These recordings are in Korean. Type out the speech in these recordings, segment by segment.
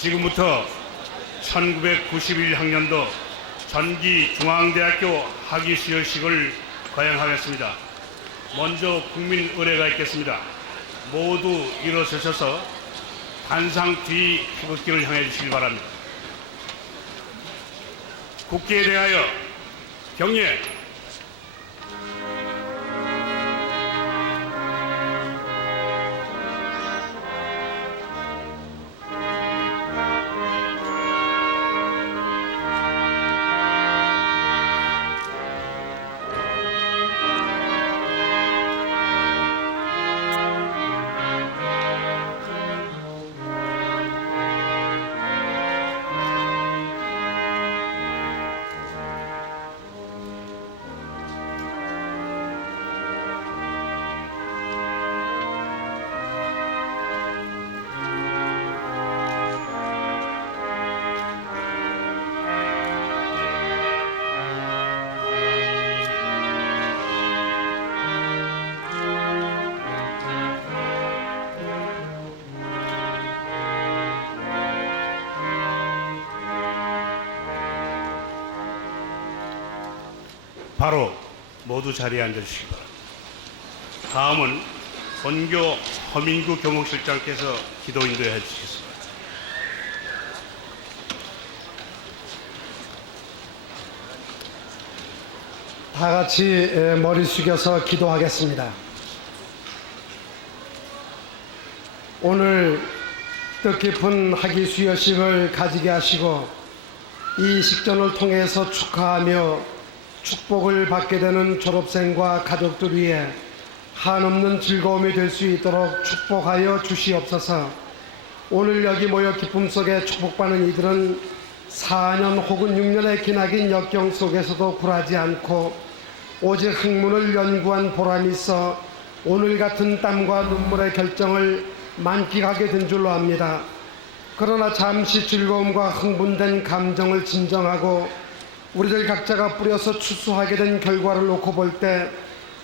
지금부터 1991학년도 전기중앙대학교 학위수여식을 거행하겠습니다. 먼저 국민의례가 있겠습니다. 모두 일어서셔서 단상 뒤 태극기를 향해 주시기 바랍니다. 국기에 대하여 경례. 바로 모두 자리에 앉아주시기 바랍니다. 다음은 본교 허민구 교목실장께서 기도 인도해 주시겠습니다. 다 같이 머리 숙여서 기도하겠습니다. 오늘 뜻깊은 학위수여식을 가지게 하시고 이 식전을 통해서 축하하며 축복을 받게 되는 졸업생과 가족들 위해 한없는 즐거움이 될 수 있도록 축복하여 주시옵소서. 오늘 여기 모여 기쁨 속에 축복받는 이들은 4년 혹은 6년의 기나긴 역경 속에서도 굴하지 않고 오직 학문을 연구한 보람이 있어 오늘 같은 땀과 눈물의 결정을 만끽하게 된 줄로 압니다. 그러나 잠시 즐거움과 흥분된 감정을 진정하고 우리들 각자가 뿌려서 추수하게 된 결과를 놓고 볼 때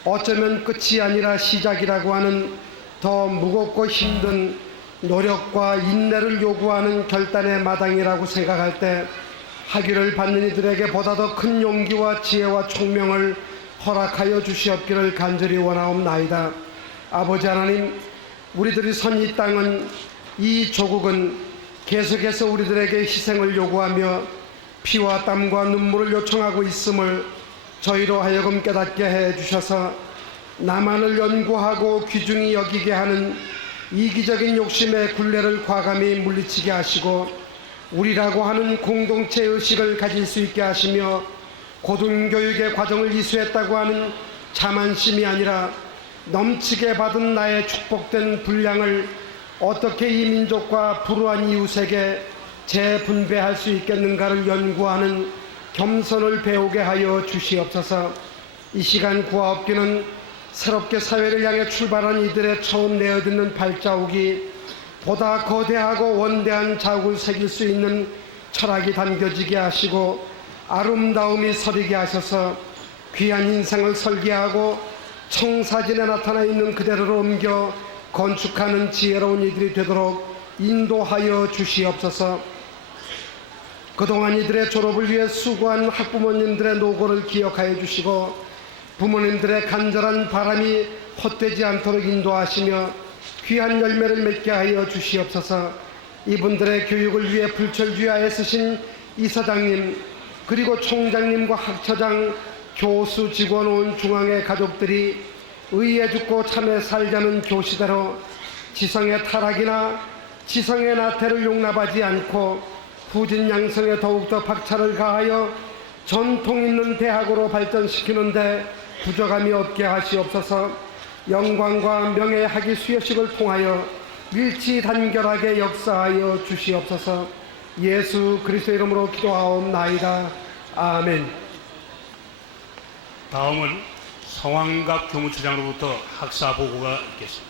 어쩌면 끝이 아니라 시작이라고 하는 더 무겁고 힘든 노력과 인내를 요구하는 결단의 마당이라고 생각할 때 학위를 받는 이들에게 보다 더 큰 용기와 지혜와 총명을 허락하여 주시옵기를 간절히 원하옵나이다. 아버지 하나님, 우리들이 선 이 땅은, 이 조국은 계속해서 우리들에게 희생을 요구하며 피와 땀과 눈물을 요청하고 있음을 저희로 하여금 깨닫게 해주셔서 나만을 연구하고 귀중히 여기게 하는 이기적인 욕심의 굴레를 과감히 물리치게 하시고 우리라고 하는 공동체 의식을 가질 수 있게 하시며 고등교육의 과정을 이수했다고 하는 자만심이 아니라 넘치게 받은 나의 축복된 분량을 어떻게 이 민족과 불우한 이웃에게 재분배할 수 있겠는가를 연구하는 겸손을 배우게 하여 주시옵소서. 이 시간 구하옵기는 새롭게 사회를 향해 출발한 이들의 처음 내어듣는 발자국이 보다 거대하고 원대한 자국을 새길 수 있는 철학이 담겨지게 하시고 아름다움이 서리게 하셔서 귀한 인생을 설계하고 청사진에 나타나 있는 그대로로 옮겨 건축하는 지혜로운 이들이 되도록 인도하여 주시옵소서. 그동안 이들의 졸업을 위해 수고한 학부모님들의 노고를 기억하여 주시고 부모님들의 간절한 바람이 헛되지 않도록 인도하시며 귀한 열매를 맺게 하여 주시옵소서. 이분들의 교육을 위해 불철주야 애쓰신 이사장님 그리고 총장님과 학처장, 교수, 직원 온 중앙의 가족들이 의에 죽고 참에 살자는 교시대로 지성의 타락이나 지성의 나태를 용납하지 않고 부진양성에 더욱더 박차를 가하여 전통 있는 대학으로 발전시키는데 부족함이 없게 하시옵소서. 영광과 명예의 학위수여식을 통하여 일치단결하게 역사하여 주시옵소서. 예수 그리스도 이름으로 기도하옵나이다. 아멘. 다음은 성황갑 교무처장으로부터 학사 보고가 있겠습니다.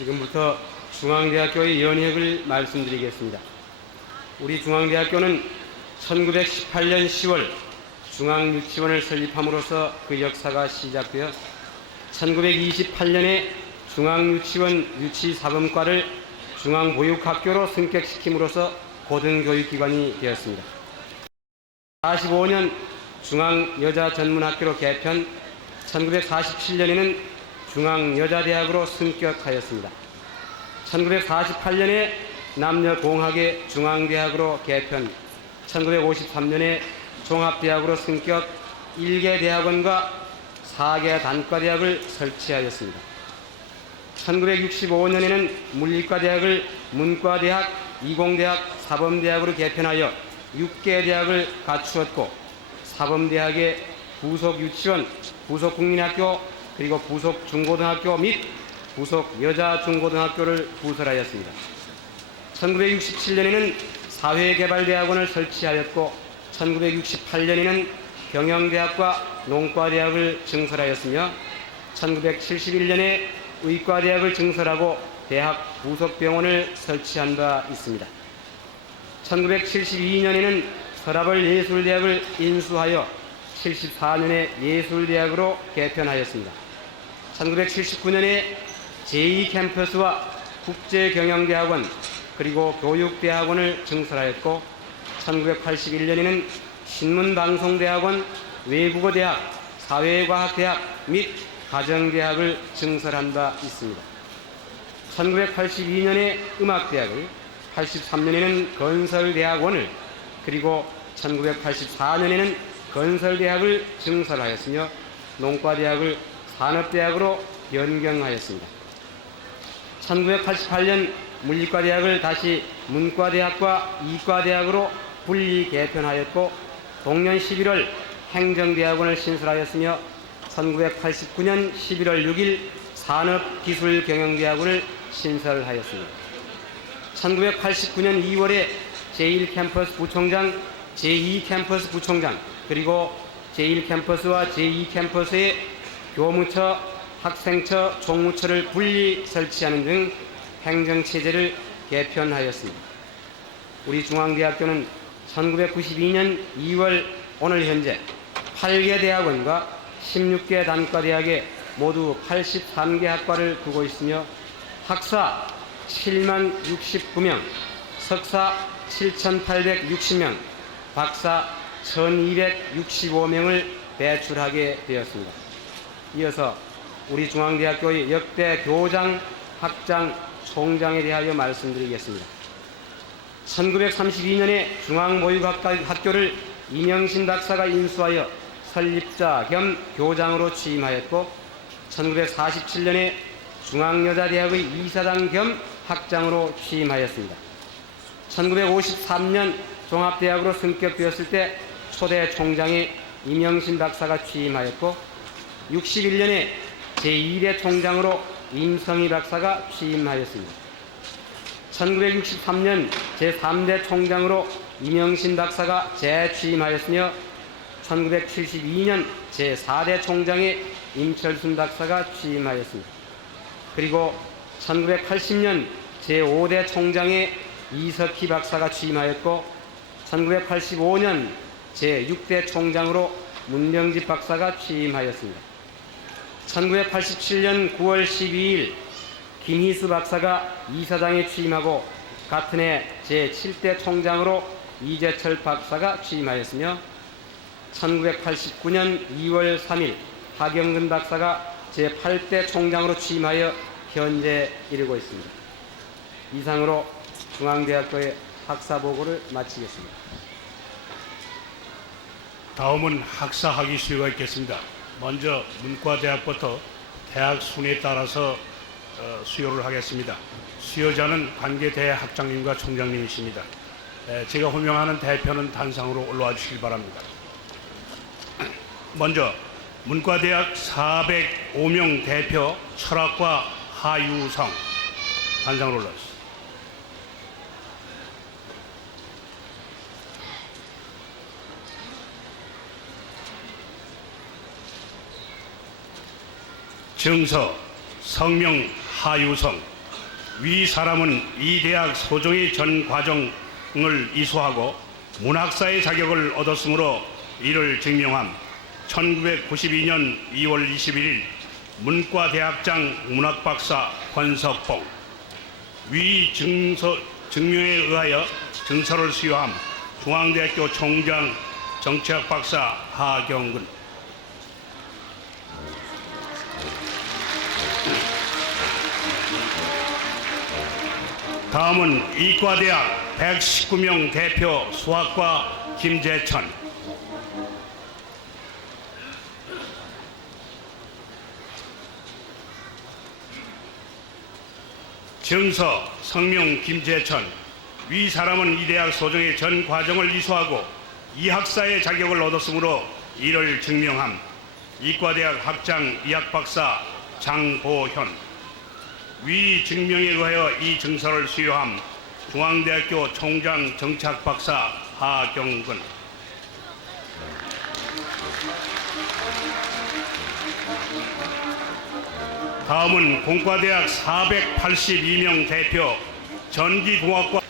지금부터 중앙대학교의 연획을 말씀드리겠습니다. 우리 중앙대학교는 1918년 10월 중앙유치원을 설립함으로써 그 역사가 시작되어 1928년에 중앙유치원 유치사범과를 중앙보육학교로 승격시킴으로써 고등교육기관이 되었습니다. 45년 중앙여자전문학교로 개편, 1947년에는 중앙여자대학으로 승격하였습니다. 1948년에 남녀공학의 중앙대학으로 개편, 1953년에 종합대학으로 승격, 1개 대학원과 4개 단과대학을 설치하였습니다. 1965년에는 물리과대학을 문과대학, 이공대학, 사범대학으로 개편하여 6개 대학을 갖추었고, 사범대학의 부속유치원, 부속국민학교, 그리고 부속중고등학교 및 부속여자중고등학교를 부설하였습니다. 1967년에는 사회개발대학원을 설치하였고, 1968년에는 경영대학과 농과대학을 증설하였으며, 1971년에 의과대학을 증설하고 대학 부속병원을 설치한 바 있습니다. 1972년에는 서라벌 예술대학을 인수하여 74년에 예술대학으로 개편하였습니다. 1979년에 제2캠퍼스와 국제경영대학원 그리고 교육대학원을 증설하였고, 1981년에는 신문방송대학원, 외국어대학, 사회과학대학 및 가정대학을 증설한 바 있습니다. 1982년에 음악대학을, 83년에는 건설대학원을, 그리고 1984년에는 건설대학을 증설하였으며 농과대학을 산업대학으로 변경하였습니다. 1988년 물리과대학을 다시 문과대학과 이과대학으로 분리 개편하였고, 동년 11월 행정대학원을 신설하였으며 1989년 11월 6일 산업기술경영대학원을 신설하였습니다. 1989년 2월에 제1캠퍼스 부총장, 제2캠퍼스 부총장, 그리고 제1캠퍼스와 제2캠퍼스의 교무처, 학생처, 총무처를 분리 설치하는 등 행정체제를 개편하였습니다. 우리 중앙대학교는 1992년 2월 오늘 현재 8개 대학원과 16개 단과대학에 모두 83개 학과를 두고 있으며 학사 7만 69명, 석사 7,860명, 박사 1,265명을 배출하게 되었습니다. 이어서 우리 중앙대학교의 역대 교장, 학장, 총장에 대하여 말씀드리겠습니다. 1932년에 중앙보육학교를 이명신 박사가 인수하여 설립자 겸 교장으로 취임하였고, 1947년에 중앙여자대학의 이사장 겸 학장으로 취임하였습니다. 1953년 종합대학으로 승격되었을 때 초대 총장에 이명신 박사가 취임하였고, 61년에 제2대 총장으로 임성희 박사가 취임하였습니다. 1963년 제3대 총장으로 이명신 박사가 재취임하였으며, 1972년 제4대 총장에 임철순 박사가 취임하였습니다. 그리고 1980년 제5대 총장에 이석희 박사가 취임하였고, 1985년 제6대 총장으로 문명집 박사가 취임하였습니다. 1987년 9월 12일 김희수 박사가 이사장에 취임하고, 같은 해 제7대 총장으로 이재철 박사가 취임하였으며, 1989년 2월 3일 하경근 박사가 제8대 총장으로 취임하여 현재 이르고 있습니다. 이상으로 중앙대학교의 학사보고를 마치겠습니다. 다음은 학사학위 수요가 있겠습니다. 먼저 문과대학부터 대학 순위에 따라서 수요를 하겠습니다. 수요자는 관계 대학장님과 총장님이십니다. 제가 호명하는 대표는 단상으로 올라와 주시기 바랍니다. 먼저 문과대학 405명 대표 철학과 하유성 단상으로 올라왔습니다. 정서 성명 하유성 위 사람은 이 대학 소정의 전 과정을 이수하고 문학사의 자격을 얻었으므로 이를 증명함. 1992년 2월 21일 문과대학장 문학박사 권석봉. 위 증명에 의하여 증서를 수여함. 중앙대학교 총장 정치학박사 하경근. 다음은 이과대학 119명 대표 수학과 김재천. 증서 성명 김재천. 위 사람은 이 대학 소정의 전 과정을 이수하고 이 학사의 자격을 얻었으므로 이를 증명함. 이과대학 학장 이학박사 장보현. 위 증명에 의하여 이 증서를 수여함. 중앙대학교 총장 정치학박사 하경근. 다음은 공과대학 482명 대표 전기공학과.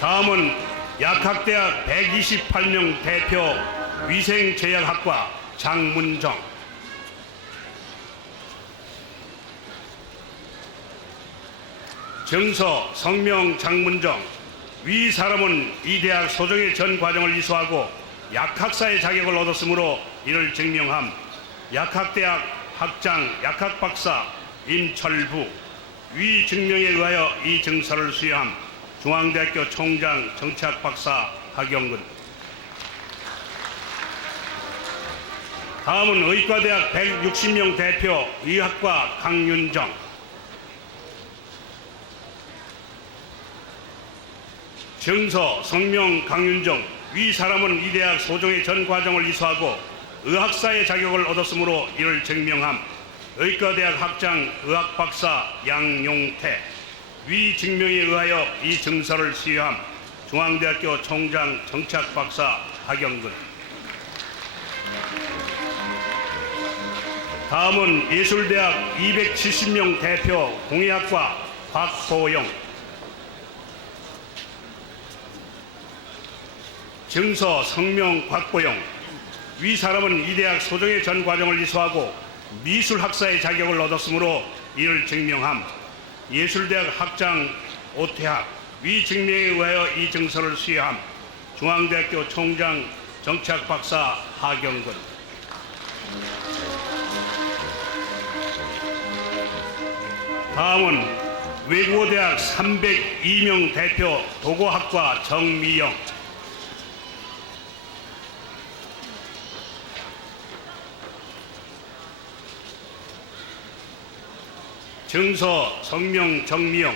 다음은 약학대학 128명 대표 위생제약학과 장문정. 증서 성명 장문정. 위 사람은 이 대학 소정의 전 과정을 이수하고 약학사의 자격을 얻었으므로 이를 증명함. 약학대학 학장 약학박사 임철부. 위 증명에 의하여 이 증서를 수여함. 중앙대학교 총장 정치학박사 하경근. 다음은 의과대학 160명 대표 의학과 강윤정. 증서 성명 강윤정. 위 사람은 이 대학 소정의 전 과정을 이수하고 의학사의 자격을 얻었으므로 이를 증명함. 의과대학 학장 의학박사 양용태. 위 증명에 의하여 이 증서를 수여함. 중앙대학교 총장 정치학박사 하경근. 다음은 예술대학 270명 대표 공예학과 박보영. 증서 성명 곽보영. 위 사람은 이 대학 소정의 전 과정을 이수하고 미술학사의 자격을 얻었으므로 이를 증명함. 예술대학 학장 오태학. 위 증명에 의하여 이 증서를 수여함. 중앙대학교 총장 정치학박사 하경근. 다음은 외국어대학 302명 대표 도고학과 정미영. 증서 성명 정미영.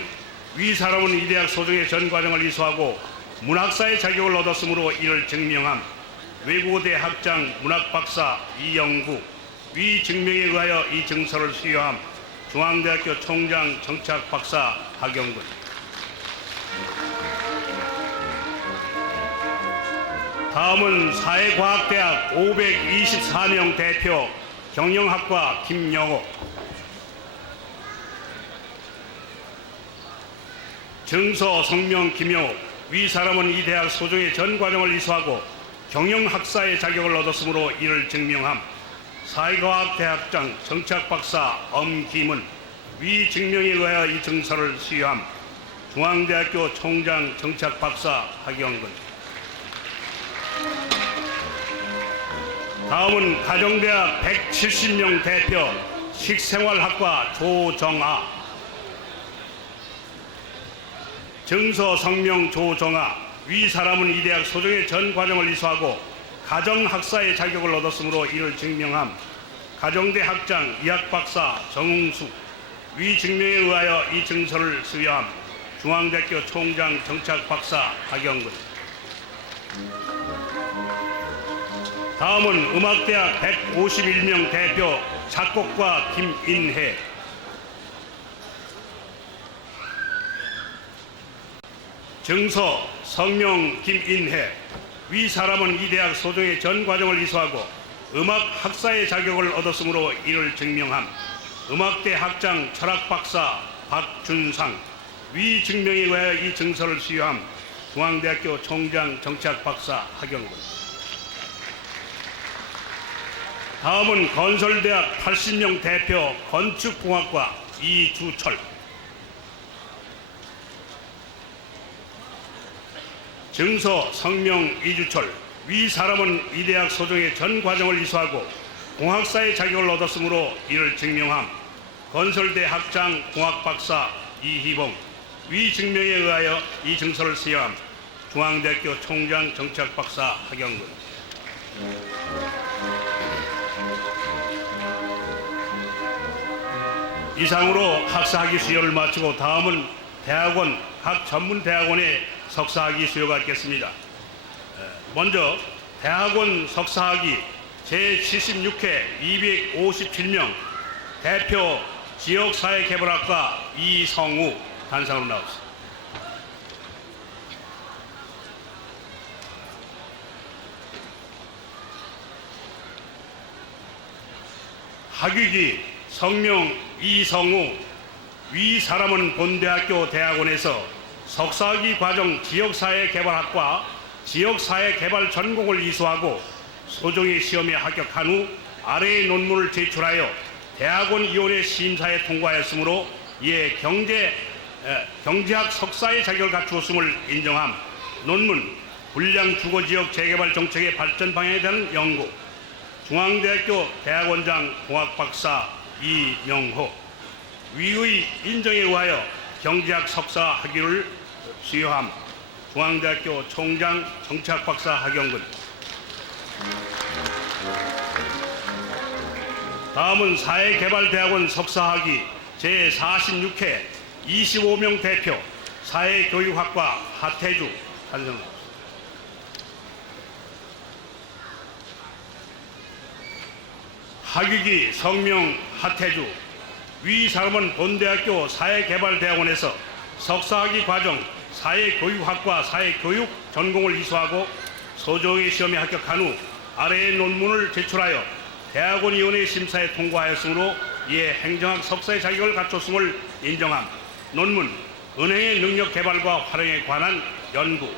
위 사람은 이 대학 소정의 전 과정을 이수하고 문학사의 자격을 얻었으므로 이를 증명함. 외국어대 학장 문학박사 이영구. 위 증명에 의하여 이 증서를 수여함. 중앙대학교 총장 정치학박사 하경근. 다음은 사회과학대학 524명 대표 경영학과 김영호. 증서 성명 김영호. 위 사람은 이 대학 소정의 전 과정을 이수하고 경영학사의 자격을 얻었으므로 이를 증명함. 사회과학대학장 정치학박사 엄기문. 위 증명에 의하여 이 증서를 수여함. 중앙대학교 총장 정치학박사 하경근. 다음은 가정대학 170명 대표 식생활학과 조정아. 증서 성명 조정아. 위 사람은 이 대학 소정의 전 과정을 이수하고 가정학사의 자격을 얻었으므로 이를 증명함. 가정대 학장 이학박사 정웅수. 위 증명에 의하여 이 증서를 수여함. 중앙대학교 총장 정치학박사 하경근. 다음은 음악대학 151명 대표 작곡가 김인혜. 증서 성명 김인혜. 위 사람은 이 대학 소정의 전 과정을 이수하고 음악 학사의 자격을 얻었으므로 이를 증명함. 음악대 학장 철학박사 박준상 위 증명에 의하여 이 증서를 수여함 중앙대학교 총장 정치학박사 하경근. 다음은 건설대학 80명 대표 건축공학과 이주철. 증서 성명 이주철. 위 사람은 이 대학 소정의 전 과정을 이수하고 공학사의 자격을 얻었으므로 이를 증명함. 건설대 학장 공학박사 이희봉. 위 증명에 의하여 이 증서를 수여함. 중앙대학교 총장 정치학박사 하경근. 이상으로 학사학위 수여를 마치고 다음은 대학원, 각 전문대학원의 석사학위 수여가 있겠습니다. 먼저 대학원 석사학위 제76회 257명 대표 지역사회개발학과 이성우 단상으로 나왔습니다. 학위기 성명 이성우. 위 사람은 본대학교 대학원에서 석사학위 과정 지역사회개발학과 지역사회개발 전공을 이수하고 소정의 시험에 합격한 후 아래의 논문을 제출하여 대학원위원회 심사에 통과하였으므로 이에 경제학 석사의 자격을 갖추었음을 인정함. 논문 불량 주거지역 재개발 정책의 발전 방향에 대한 연구. 중앙대학교 대학원장 공학박사 이명호. 위의 인정에 의하여 경제학 석사 학위를 수여함. 중앙대학교 총장 정치학박사 하경근. 다음은 사회개발대학원 석사학위 제46회 25명 대표 사회교육학과 하태주 단상. 학위기 성명 하태주. 위 사람은 본대학교 사회개발대학원에서 석사학위 과정 사회교육학과 사회교육 전공을 이수하고 소정의 시험에 합격한 후 아래의 논문을 제출하여 대학원위원회 심사에 통과하였으므로 이에 행정학 석사의 자격을 갖췄음을 인정함. 논문 은행의 능력 개발과 활용에 관한 연구.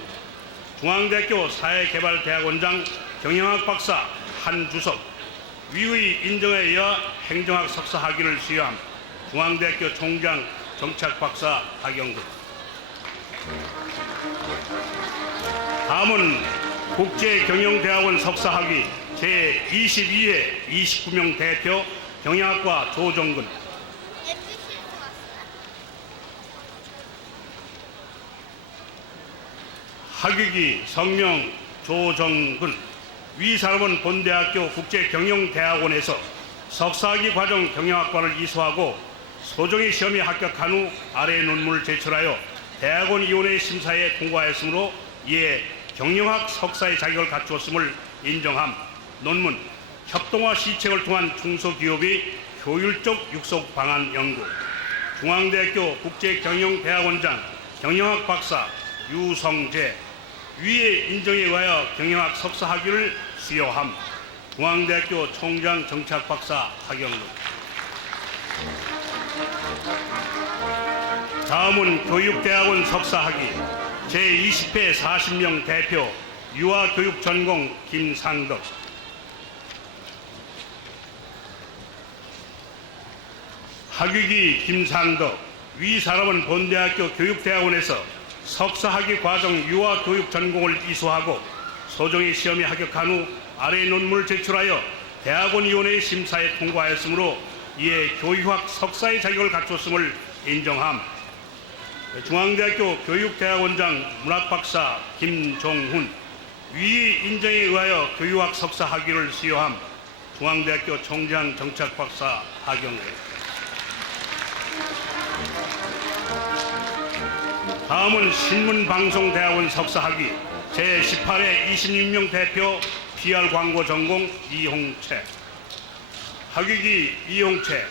중앙대학교 사회개발대학원장 경영학 박사 한주석. 위의 인정에 의하 행정학 석사 학위를 수여함. 중앙대학교 총장 정치학 박사 하경근. 다음은 국제경영대학원 석사학위 제22회 29명 대표 경영학과 조정근. 학위기 성명 조정근. 위 사람은 본대학교 국제경영대학원에서 석사학위 과정 경영학과를 이수하고 소정의 시험에 합격한 후 아래의 논문을 제출하여 대학원위원회 심사에 통과하였으므로 이에 경영학 석사의 자격을 갖추었음을 인정함. 논문 협동화 시책을 통한 중소기업의 효율적 육성 방안 연구. 중앙대학교 국제경영대학원장 경영학 박사 유성재. 위의 인정에 의하여 경영학 석사 학위를 수여함. 중앙대학교 총장 정치학 박사 하경근. 다음은 교육대학원 석사학위 제20회 40명 대표 유아교육 전공 김상덕. 학위기 김상덕. 위 사람은 본대학교 교육대학원에서 석사학위 과정 유아교육 전공을 이수하고 소정의 시험에 합격한 후 아래의 논문을 제출하여 대학원위원회 심사에 통과하였으므로 이에 교육학 석사의 자격을 갖췄음을 인정함. 중앙대학교 교육대학원장 문학박사 김종훈. 위 인정에 의하여 교육학 석사 학위를 수여함. 중앙대학교 총장 정치학박사 하경근. 다음은 신문방송대학원 석사학위 제18회 26명 대표 PR 광고 전공 이홍채. 학위기 이홍채.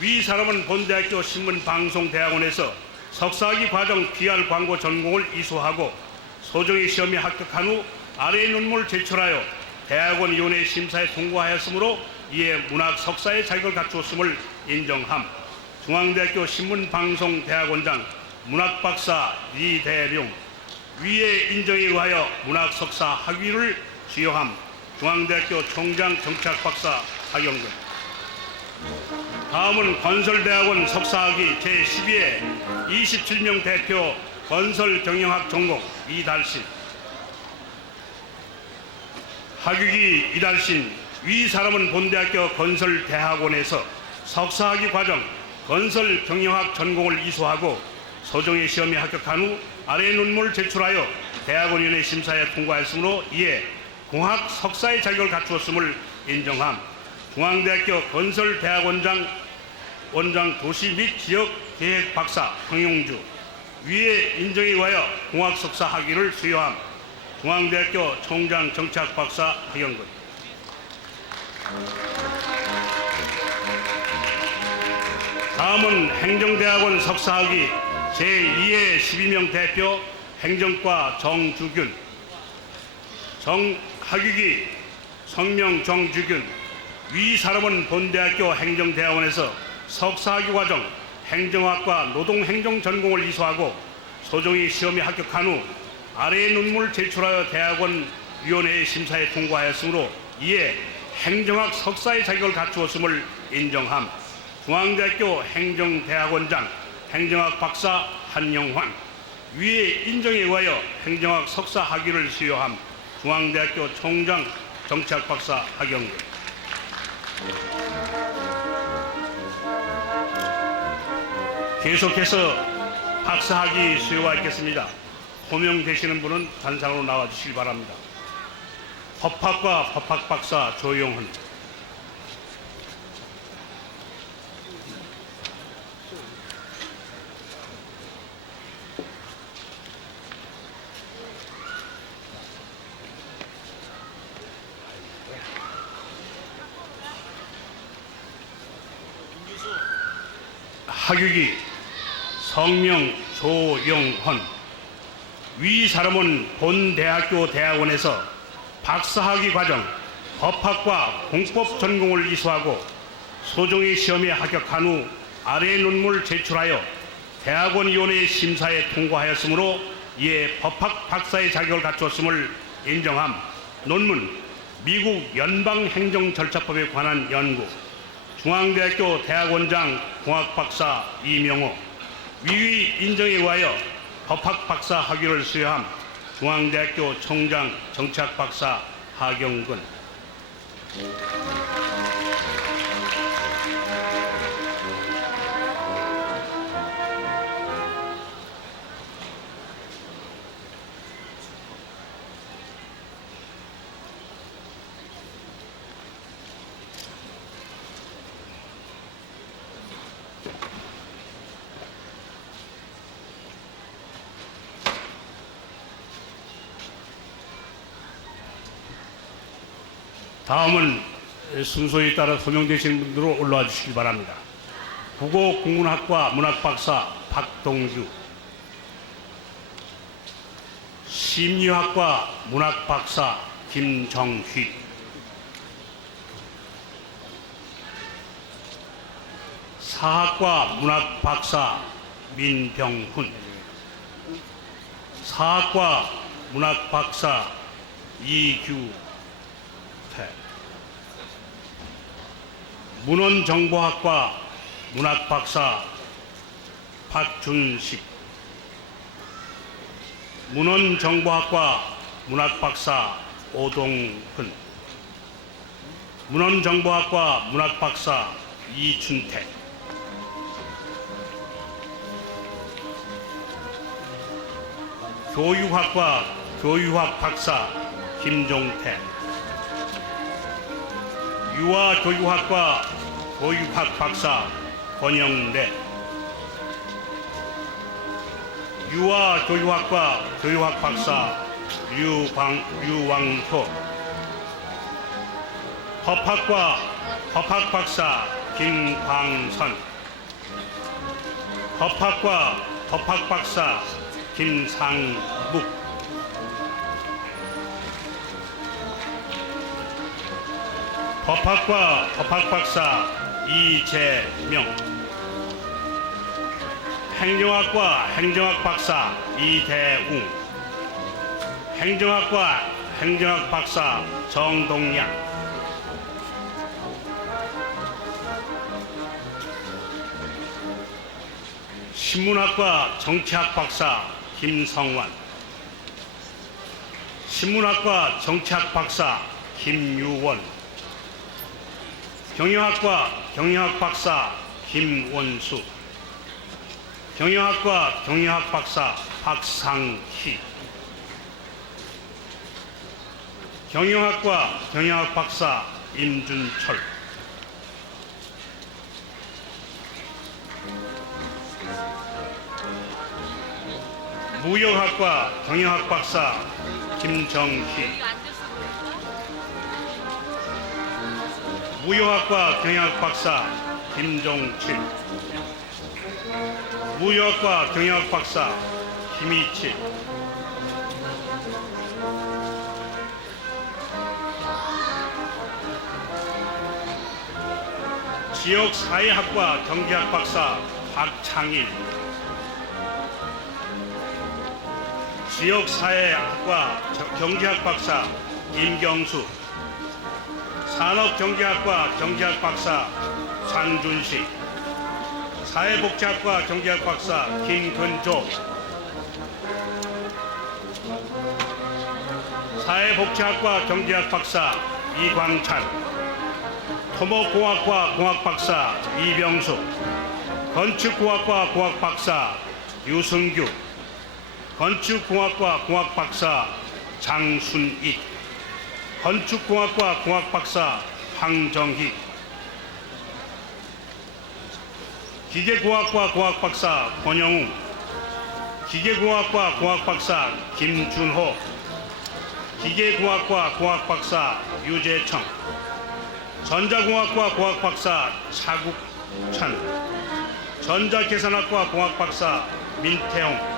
위 사람은 본대학교 신문방송대학원에서 석사학위 과정 PR 광고 전공을 이수하고 소정의 시험에 합격한 후 아래의 논문을 제출하여 대학원위원회 심사에 통과하였으므로 이에 문학 석사의 자격을 갖추었음을 인정함. 중앙대학교 신문방송대학원장 문학박사 이대룡 위의 인정에 의하여 문학 석사 학위를 수여함. 중앙대학교 총장 정치학박사 박영근. 다음은 건설대학원 석사학위 제12회 27명 대표 건설경영학 전공 이달신. 학위기 이달신 위 사람은 본대학교 건설대학원에서 석사학위 과정 건설경영학 전공을 이수하고 소정의 시험에 합격한 후 아래 논문을 제출하여 대학원위원회 심사에 통과했으므로 이에 공학 석사의 자격을 갖추었음을 인정함. 중앙대학교 건설대학원장 도시 및 지역 계획 박사 황용주 위의 인정에 의하여 공학 석사 학위를 수여함. 중앙대학교 총장 정치학 박사 박영근. 다음은 행정대학원 석사학위 제2회 12명 대표 행정과 정주균. 학위기 성명 정주균 위 사람은 본대학교 행정대학원에서 석사학위 과정 행정학과 노동행정 전공을 이수하고 소정의 시험에 합격한 후 아래의 논문을 제출하여 대학원 위원회의 심사에 통과하였으므로 이에 행정학 석사의 자격을 갖추었음을 인정함. 중앙대학교 행정대학원장 행정학 박사 한영환 위의 인정에 의하여 행정학 석사 학위를 수여함. 중앙대학교 총장 정치학 박사 박영근. 계속해서 박사학위 수여가 있겠습니다. 호명되시는 분은 단상으로 나와주시기 바랍니다. 법학과 법학 박사 조용훈. 학위기 성명 조영헌 위 사람은 본 대학교 대학원에서 박사학위 과정 법학과 공법 전공을 이수하고 소정의 시험에 합격한 후 아래 논문을 제출하여 대학원위원회의 심사에 통과하였으므로 이에 법학 박사의 자격을 갖추었음을 인정함. 논문 미국 연방행정절차법에 관한 연구. 중앙대학교 대학원장 공학박사 이명호 위의 인정에 의하여 법학박사 학위를 수여함. 중앙대학교 총장 정치학박사 하경근. 다음은 순서에 따라 소명되시는 분들로 올라와 주시기 바랍니다. 국어국문학과 문학박사 박동규, 심리학과 문학박사 김정휘, 사학과 문학박사 민병훈, 사학과 문학박사 이규, 문헌정보학과 문학박사 박준식, 문헌정보학과 문학박사 오동근, 문헌정보학과 문학박사 이춘택, 교육학과 교육학박사 김종태, 유아교육학과 교육학박사 권영래, 유아교육학과 교육학박사 류왕효, 법학과 법학박사 김광선, 법학과 법학박사 김상묵, 법학과 법학박사 이재명, 행정학과 행정학박사 이대웅, 행정학과 행정학박사 정동양, 신문학과 정치학박사 김성환, 신문학과 정치학박사 김유원, 경영학과 경영학박사 김원수, 경영학과 경영학박사 박상희, 경영학과 경영학박사 임준철, 무역학과 경영학박사 김정희, 무역학과 경영학박사 김종칠, 무역학과 경영학박사 김희칠, 지역사회학과 경제학박사 박창일, 지역사회학과 경제학박사 김경수, 산업경제학과 경제학박사 장준식, 사회복지학과 경제학박사 김근조, 사회복지학과 경제학박사 이광찬, 토목공학과 공학박사 이병수, 건축공학과 공학박사 유승규, 건축공학과 공학박사 장순익, 건축공학과 공학박사 황정희, 기계공학과 공학박사 권영웅, 기계공학과 공학박사 김준호, 기계공학과 공학박사 유재청, 전자공학과 공학박사 차국찬, 전자계산학과 공학박사 민태용,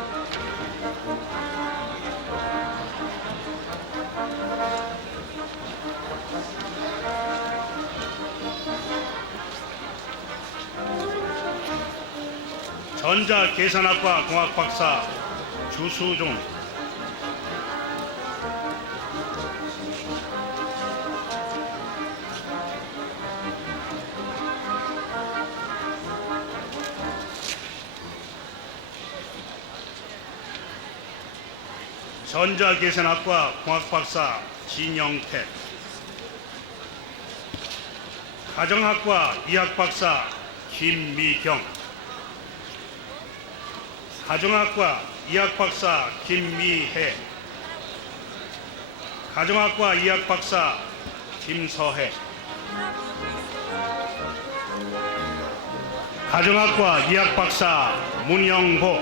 전자계산학과 공학박사 주수종, 전자계산학과 공학박사 진영태, 가정학과 이학박사 김미경, 가정학과 이학박사 김미혜, 가정학과 이학박사 김서혜, 가정학과 이학박사 문영보,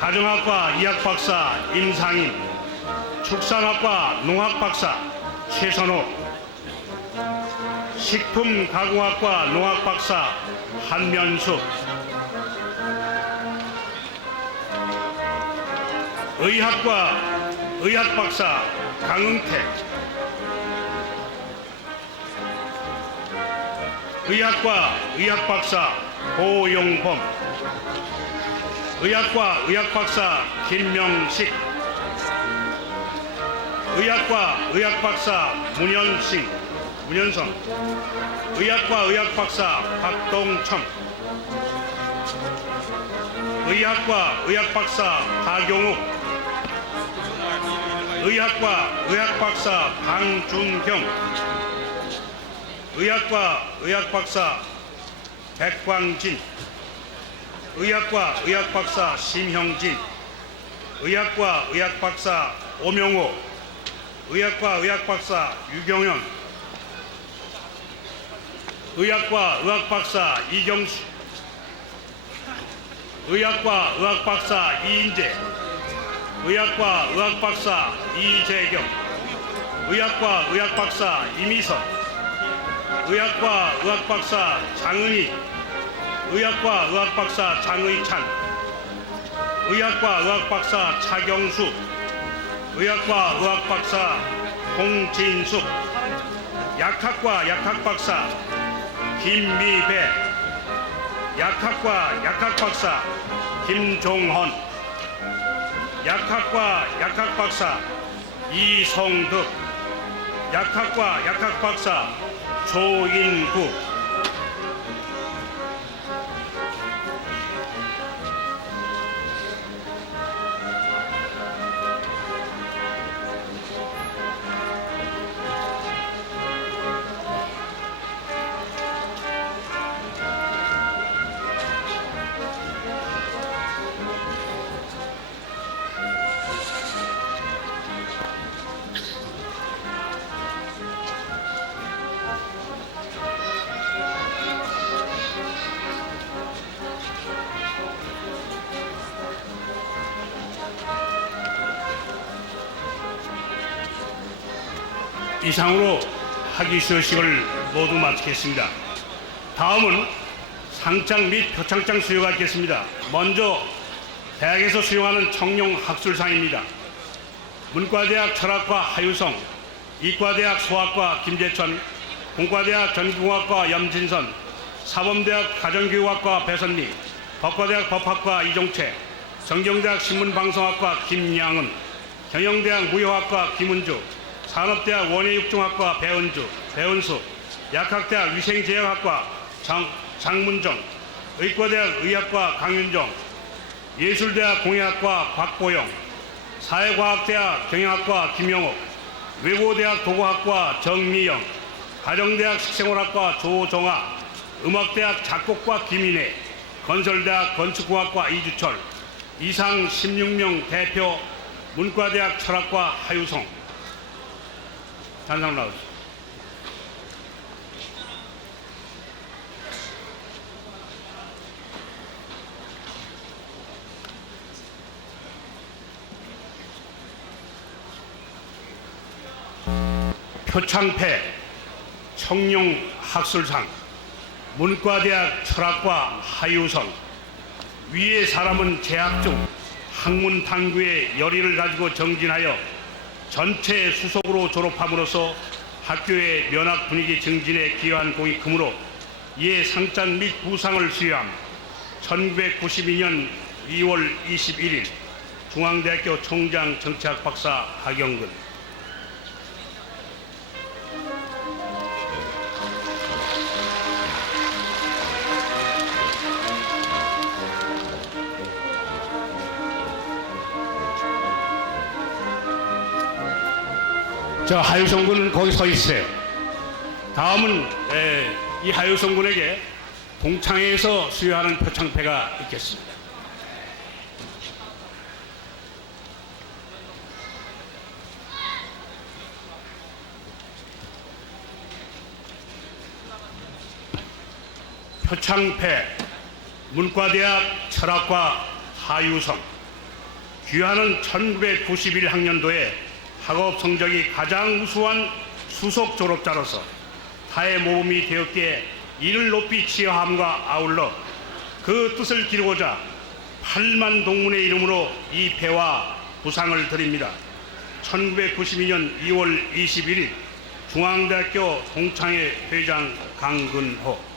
가정학과 이학박사 임상인, 축산학과 농학박사 최선호, 식품가공학과 농학박사 한면숙, 의학과 의학박사 강응태, 의학과 의학박사 고용범, 의학과 의학박사 김명식, 의학과 의학박사 문현성, 의학과 의학박사 박동첨, 의학과 의학박사 박용욱, 의학과 의학박사 강준경, 의학과 의학박사 백광진, 의학과 의학박사 심형진, 의학과 의학박사 오명호, 의학과 의학박사 유경현, 의학과 의학박사 이경수, 의학과 의학박사 이인재, 의학과 의학박사 이재경, 의학과 의학박사 이미선, 의학과 의학박사 장은희, 의학과 의학박사 장의찬, 의학과 의학박사 차경수, 의학과 의학박사 홍진숙, 약학과 약학박사 김미배, 약학과 약학박사 김종헌, 약학과 약학박사 이성득, 약학과 약학박사 조인구. 이상으로 학위 수여식을 모두 마치겠습니다. 다음은 상장 및 표창장 수여가 있겠습니다. 먼저 대학에서 수여하는 청룡 학술상입니다. 문과대학 철학과 하유성, 이과대학 소학과 김재천, 공과대학 전기공학과 염진선, 사범대학 가정교육학과 배선미, 법과대학 법학과 이종채, 정경대학 신문방송학과 김양은, 경영대학 무역학과 김은주, 산업대학 원예육중학과 배은수, 약학대학 위생제약학과 장문정, 의과대학 의학과 강윤정, 예술대학 공예학과 곽보영, 사회과학대학 경영학과 김영옥, 외고대학 도고학과 정미영, 가정대학 식생활학과 조정아, 음악대학 작곡과 김인혜, 건설대학 건축공학과 이주철, 이상 16명 대표 문과대학 철학과 하유성. 단상 나오시죠. 표창패 청룡 학술상, 문과대학 철학과 하유성. 위의 사람은 재학 중 학문 탐구의 열의를 가지고 정진하여 전체 수석으로 졸업함으로써 학교의 면학 분위기 증진에 기여한 공이 크므로 이에 상장 및 부상을 수여함. 1992년 2월 21일 중앙대학교 총장 정치학 박사 하경근. 저 하유성 군은 거기 서 있어요. 다음은 이 하유성 군에게 동창회에서 수여하는 표창패가 있겠습니다. 표창패 문과대학 철학과 하유성. 귀하는 1991학년도에 학업 성적이 가장 우수한 수석 졸업자로서 타의 모범이 되었기에 이를 높이 치여함과 아울러 그 뜻을 기르고자 8만 동문의 이름으로 이 패와 부상을 드립니다. 1992년 2월 21일 중앙대학교 동창회 회장 강근호.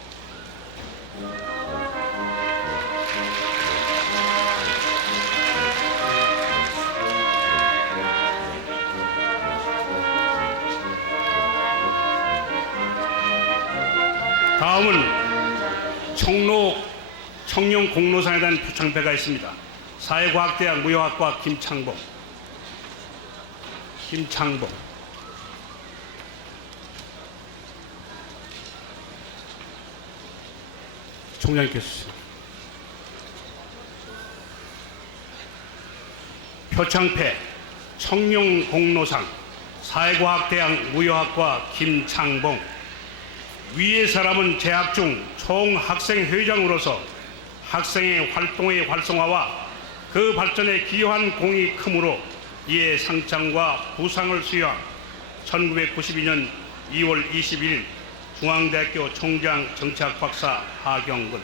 다음은 청룡 공로상에 대한 표창패가 있습니다. 사회과학대학 무역학과 김창봉. 총장님께서 표창패 청룡 공로상 사회과학대학 무역학과 김창봉. 위의 사람은 재학 중 총학생회장으로서 학생의 활동의 활성화와 그 발전에 기여한 공이 크므로 이에 상장과 부상을 수여함. 1992년 2월 21일 중앙대학교 총장 정치학 박사 하경근.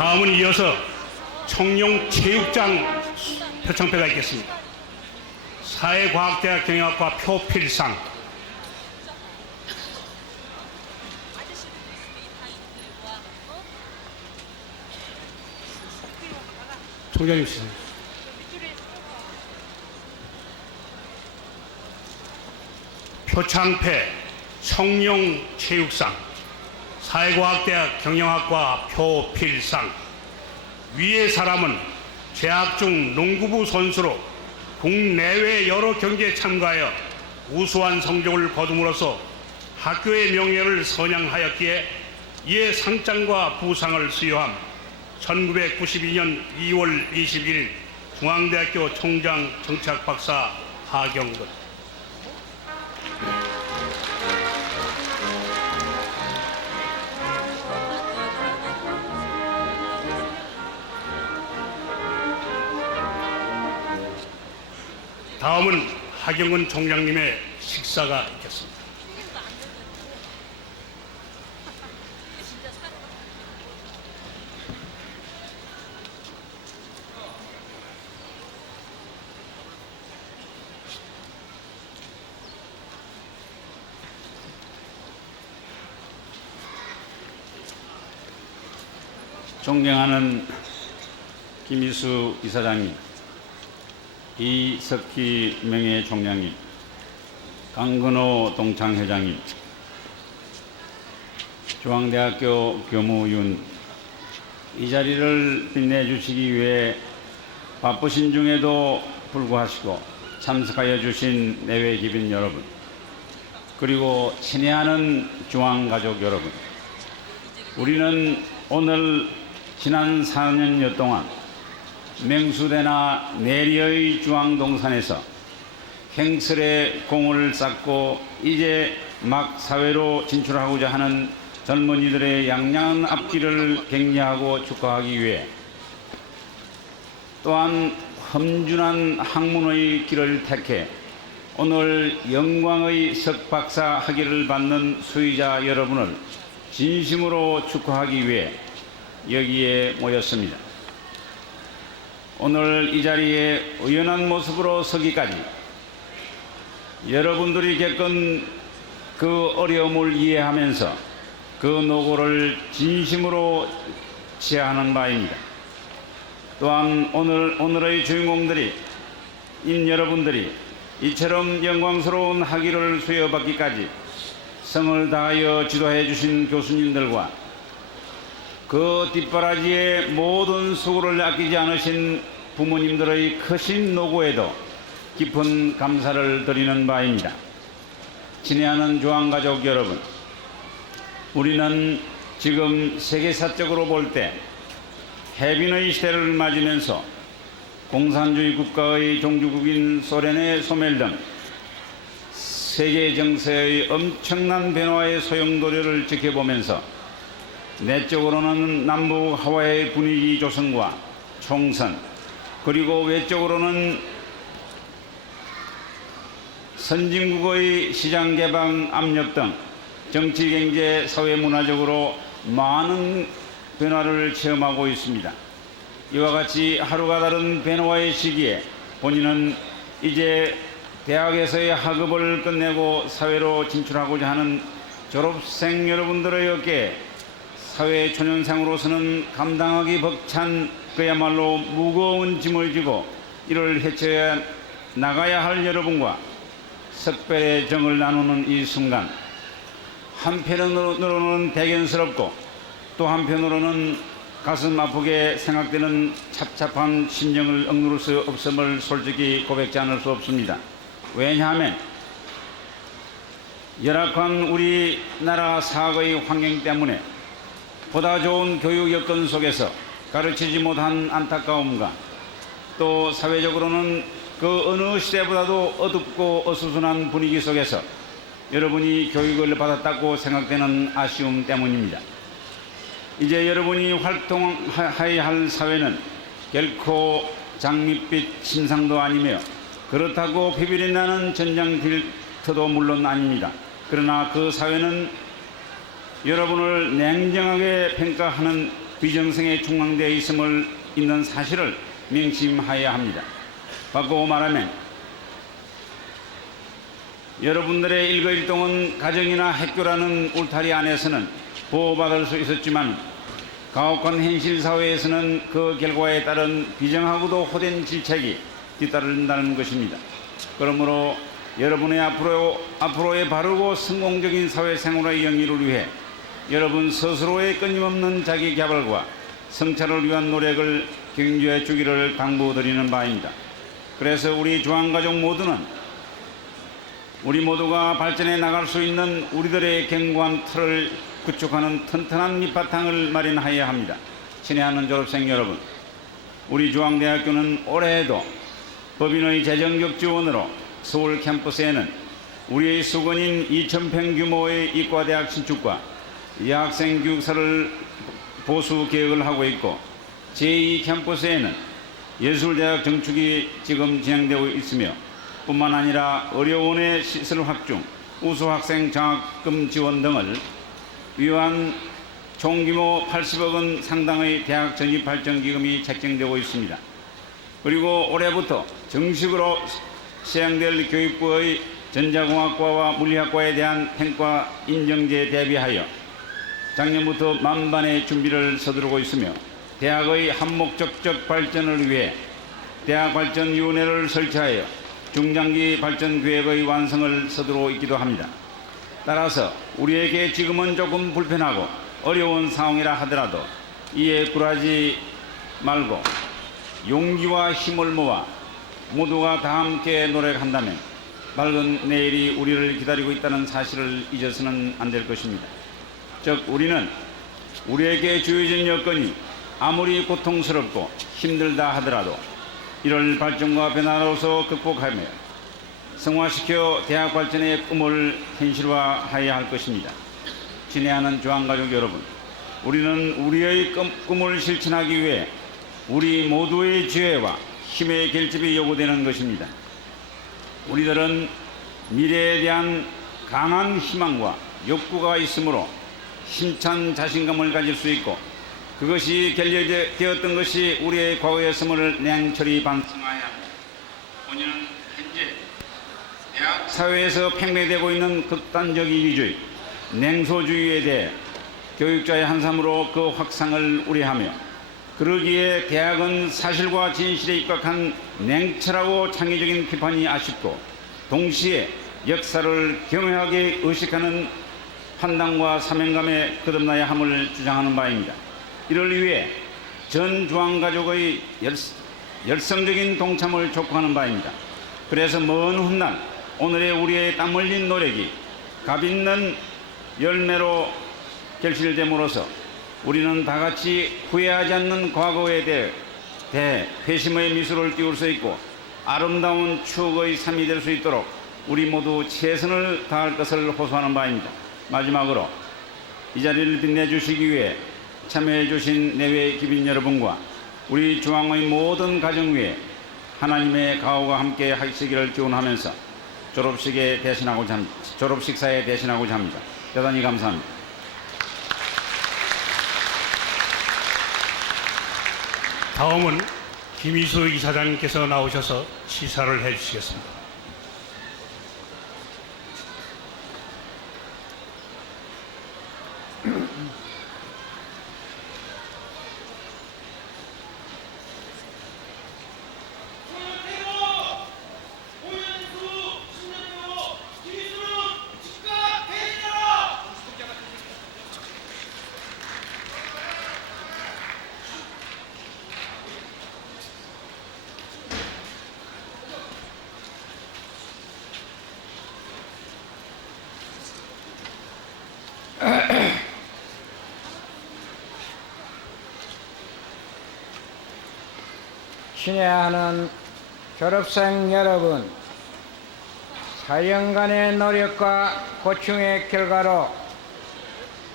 다음은 이어서 청룡 체육장 표창패가 있겠습니다. 사회과학대학 경영학과 표필상, 총장님 주세요. 표창패 청룡 체육상, 사회과학대학 경영학과 표필상. 위의 사람은 재학 중 농구부 선수로 국내외 여러 경기에 참가하여 우수한 성적을 거둠으로써 학교의 명예를 선양하였기에 이에 상장과 부상을 수여함. 1992년 2월 21일 중앙대학교 총장 정치학박사 하경근. 다음은 하경근 총장님의 식사가 있겠습니다. 존경하는 김희수 이사장님, 이석희 명예총장님, 강근호 동창회장님, 중앙대학교 교무위원, 이 자리를 빛내주시기 위해 바쁘신 중에도 불구하시고 참석하여 주신 내외 기빈 여러분, 그리고 친애하는 중앙가족 여러분, 우리는 오늘 지난 4년여 동안 맹수대나 내리의 중앙동산에서 행설의 공을 쌓고 이제 막 사회로 진출하고자 하는 젊은이들의 양양한 앞길을 격려하고 축하하기 위해 또한 험준한 학문의 길을 택해 오늘 영광의 석박사 학위를 받는 수의자 여러분을 진심으로 축하하기 위해 여기에 모였습니다. 오늘 이 자리에 의연한 모습으로 서기까지 여러분들이 겪은 그 어려움을 이해하면서 그 노고를 진심으로 지하하는 바입니다. 또한 오늘의 주인공들이 여러분들이 이처럼 영광스러운 학위를 수여받기까지 성을 다하여 지도해 주신 교수님들과 그 뒷바라지에 모든 수고를 아끼지 않으신 부모님들의 크신 노고에도 깊은 감사를 드리는 바입니다. 친애하는 중앙가족 여러분, 우리는 지금 세계사적으로 볼 때 해빈의 시대를 맞으면서 공산주의 국가의 종주국인 소련의 소멸 등 세계 정세의 엄청난 변화의 소용돌이를 지켜보면서 내적으로는 남북 하와이 분위기 조성과 총선, 그리고 외적으로는 선진국의 시장 개방 압력 등 정치, 경제, 사회, 문화적으로 많은 변화를 체험하고 있습니다. 이와 같이 하루가 다른 변화의 시기에 본인은 이제 대학에서의 학업을 끝내고 사회로 진출하고자 하는 졸업생 여러분들의 어깨에 사회 초년생으로서는 감당하기 벅찬 그야말로 무거운 짐을 지고 이를 헤쳐야 나가야 할 여러분과 석별의 정을 나누는 이 순간, 한편으로는 대견스럽고 또 한편으로는 가슴 아프게 생각되는 찹찹한 심정을 억누를 수 없음을 솔직히 고백지 않을 수 없습니다. 왜냐하면 열악한 우리나라 사학의 환경 때문에 보다 좋은 교육 여건 속에서 가르치지 못한 안타까움과 또 사회적으로는 그 어느 시대보다도 어둡고 어수선한 분위기 속에서 여러분이 교육을 받았다고 생각되는 아쉬움 때문입니다. 이제 여러분이 활동해야 할 사회는 결코 장밋빛 심상도 아니며 그렇다고 비비리 나는 전장 딜터도 물론 아닙니다. 그러나 그 사회는 여러분을 냉정하게 평가하는 비정성에 충망되어 있음을 있는 사실을 명심하여야 합니다. 바꾸고 말하면 여러분들의 일거일동은 가정이나 학교라는 울타리 안에서는 보호받을 수 있었지만 가혹한 현실 사회에서는 그 결과에 따른 비정하고도 호된 질책이 뒤따른다는 것입니다. 그러므로 여러분의 앞으로의 바르고 성공적인 사회생활의 영위를 위해 여러분 스스로의 끊임없는 자기 개발과 성찰을 위한 노력을 경주해 주기를 당부드리는 바입니다. 그래서 우리 중앙가족 모두는 우리 모두가 발전해 나갈 수 있는 우리들의 견고한 틀을 구축하는 튼튼한 밑바탕을 마련하여야 합니다. 친애하는 졸업생 여러분, 우리 중앙대학교는 올해에도 법인의 재정적 지원으로 서울 캠퍼스에는 우리의 수건인 2,000평 규모의 이과대학 신축과 여학생 교육사를 보수 계획을 하고 있고, 제2 캠퍼스에는 예술대학 정축이 지금 진행되고 있으며 뿐만 아니라 의료원의 시설 확충, 우수학생 장학금 지원 등을 위한 총규모 80억 원 상당의 대학 전입 발전 기금이 책정되고 있습니다. 그리고 올해부터 정식으로 시행될 교육부의 전자공학과와 물리학과에 대한 평가 인정제에 대비하여 작년부터 만반의 준비를 서두르고 있으며, 대학의 한목적적 발전을 위해 대학발전위원회를 설치하여 중장기 발전 계획의 완성을 서두르고 있기도 합니다. 따라서 우리에게 지금은 조금 불편하고 어려운 상황이라 하더라도 이에 굴하지 말고 용기와 힘을 모아 모두가 다 함께 노력한다면 밝은 내일이 우리를 기다리고 있다는 사실을 잊어서는 안 될 것입니다. 즉, 우리는 우리에게 주어진 여건이 아무리 고통스럽고 힘들다 하더라도 이를 발전과 변화로서 극복하며 성화시켜 대학 발전의 꿈을 현실화해야 할 것입니다. 친애하는 중앙가족 여러분, 우리는 우리의 꿈을 실천하기 위해 우리 모두의 지혜와 힘의 결집이 요구되는 것입니다. 우리들은 미래에 대한 강한 희망과 욕구가 있으므로 힘찬 자신감을 가질 수 있고, 그것이 결여되었던 것이 우리의 과거였음을 냉철히 반성해야 합니다. 본인은 현재 대학 사회에서 팽배되고 있는 극단적 이기주의, 냉소주의에 대해 교육자의 한삼으로 그 확산을 우려하며, 그러기에 대학은 사실과 진실에 입각한 냉철하고 창의적인 비판이 아쉽고 동시에 역사를 겸허하게 의식하는 판단과 사명감에 거듭나야 함을 주장하는 바입니다. 이를 위해 전 중앙가족의 열성적인 동참을 촉구하는 바입니다. 그래서 먼 훗날 오늘의 우리의 땀 흘린 노력이 값있는 열매로 결실됨으로써 우리는 다같이 후회하지 않는 과거에 대해 회심의 미소를 띄울 수 있고 아름다운 추억의 삶이 될 수 있도록 우리 모두 최선을 다할 것을 호소하는 바입니다. 마지막으로 이 자리를 빛내주시기 위해 참여해 주신 내외 기빈 여러분과 우리 중앙의 모든 가정 위에 하나님의 가호가 함께 하시기를 기원하면서 졸업식사에 대신하고자 합니다. 대단히 감사합니다. 다음은 김희수 이사장님께서 나오셔서 시사를 해주시겠습니다. 친애하는 졸업생 여러분, 4년간의 노력과 고충의 결과로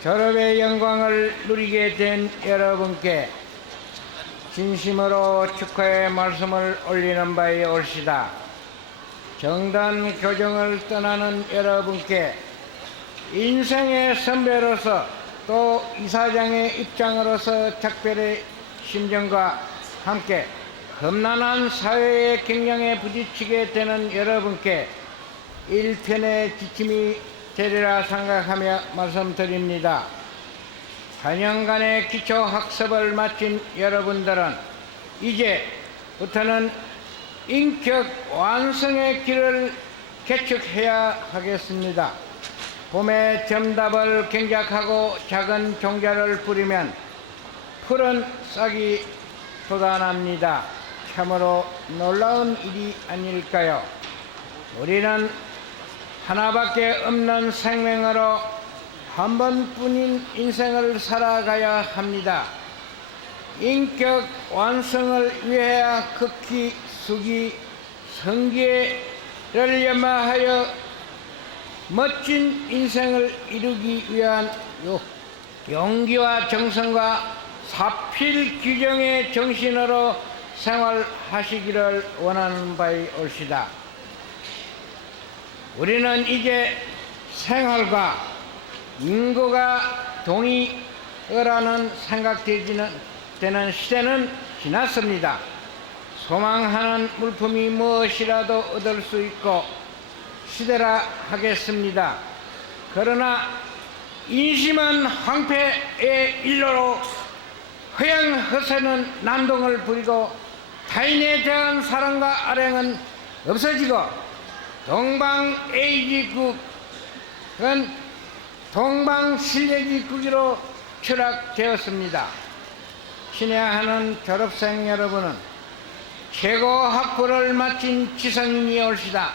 졸업의 영광을 누리게 된 여러분께 진심으로 축하의 말씀을 올리는 바에 옳시다. 정단 교정을 떠나는 여러분께 인생의 선배로서 또 이사장의 입장으로서 작별의 심정과 함께 험난한 사회의 경영에 부딪히게 되는 여러분께 일편의 지침이 되리라 생각하며 말씀드립니다. 4년간의 기초학습을 마친 여러분들은 이제부터는 인격 완성의 길을 개척해야 하겠습니다. 봄에 정답을 경작하고 작은 종자를 뿌리면 푸른 싹이 돋아납니다. 참으로 놀라운 일이 아닐까요? 우리는 하나밖에 없는 생명으로 한 번뿐인 인생을 살아가야 합니다. 인격 완성을 위하여 극히 수기 성계를 염마하여 멋진 인생을 이루기 위한 용기와 정성과 사필 규정의 정신으로 생활하시기를 원하는 바이올시다. 우리는 이제 생활과 인구가 동의어라는 생각되는 시대는 지났습니다. 소망하는 물품이 무엇이라도 얻을 수 있고 시대라 하겠습니다. 그러나 인심은 황폐의 일로로 허양허세는 난동을 부리고 타인에 대한 사랑과 아량은 없어지고 동방에이지국은 동방실내지국으로 추락되었습니다. 친애하는 졸업생 여러분은 최고 학부를 마친 지성인이 올시다.